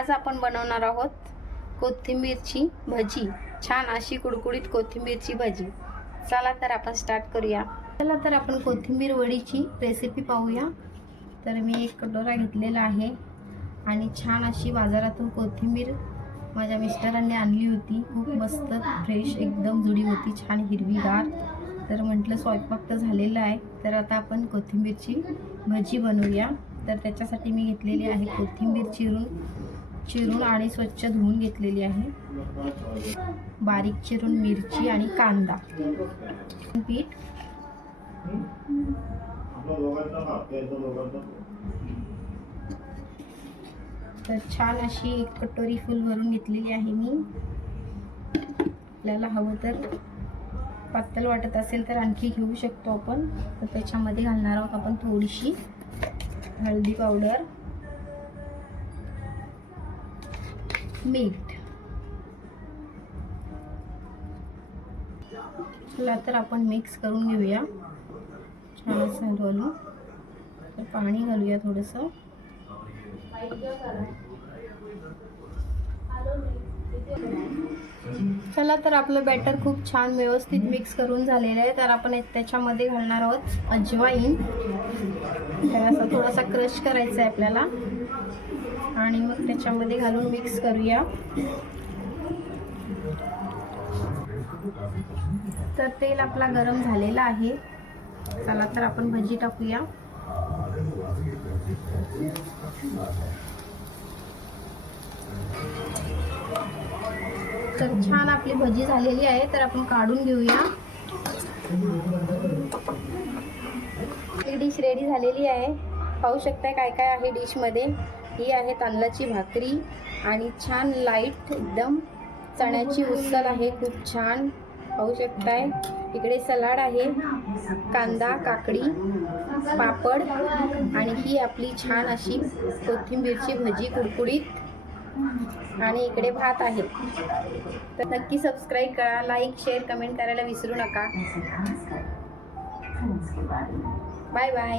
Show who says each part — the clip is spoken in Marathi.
Speaker 1: आज आपण बनवणार आहोत कोथिंबीरची भजी. छान अशी कुडकुडीत कोथिंबीरची भजी. चला तर आपण स्टार्ट करूया. चला तर आपण कोथिंबीर वडीची रेसिपी पाहूया. तर मी एक कटोरा घेतलेला आहे. आणि छान अशी बाजारातून कोथिंबीर माझ्या मिस्टरांनी आणली होती. खूप मस्त फ्रेश एकदम जुडी होती छान हिरवीगार. तर म्हटलं स्वयंपाक तर झालेला आहे. तर आता आपण कोथिंबीरची भजी बनवूया. तर त्याच्यासाठी मी घेतलेली आहे कोथिंबीर चिरून. चिरून आणि स्वच्छ धुवून घेतलेली आहे. बारीक चिरून मिरची आणि कांदा. पीठ. तर छान अशी एक कटोरी फुल भरून घेतलेली आहे मी. आपल्याला हवं तर पातळ वाटत असेल तर आणखी घेऊ शकतो आपण. तर त्याच्यामध्ये घालणार आहोत आपण थोडीशी हळदी पावडर. मीठ. चला तर आपण मिक्स करून घेऊया. छान असं घालू तर पाणी घालूया थोडंसं. चला तर आपलं बॅटर खूप छान व्यवस्थित मिक्स करून झालेलं आहे. तर आपण एक त्याच्यामध्ये घालणार आहोत अजवाईन. तर असा थोडासा क्रश करायचा आहे आपल्याला. आणि मग त्याच्यामध्ये घालून मिक्स करूया. तर तेल आपला गरम झालेला आहे. चला तर आपण भजी टाकूया. तर छान आपली भजी झालेली आहे तर आपण काढून घेऊया. डिश रेडी झालेली आहे. पाहू शकताय काय काय आहे डिशमध्ये ही आहे तांदळाची भाकरी आणि छान लाइट एकदम चण्याची उसल आहे खूप छान. पाहू शकताय. इकडे सलाड आहे कांदा काकडी पापड आणि ही आपली छान अशी कोथिंबीरची भजी कुडकुडीत आणि इकडे भात आहे. तर नक्की सबस्क्राईब करा लाईक शेअर कमेंट करायला विसरू नका. Bye bye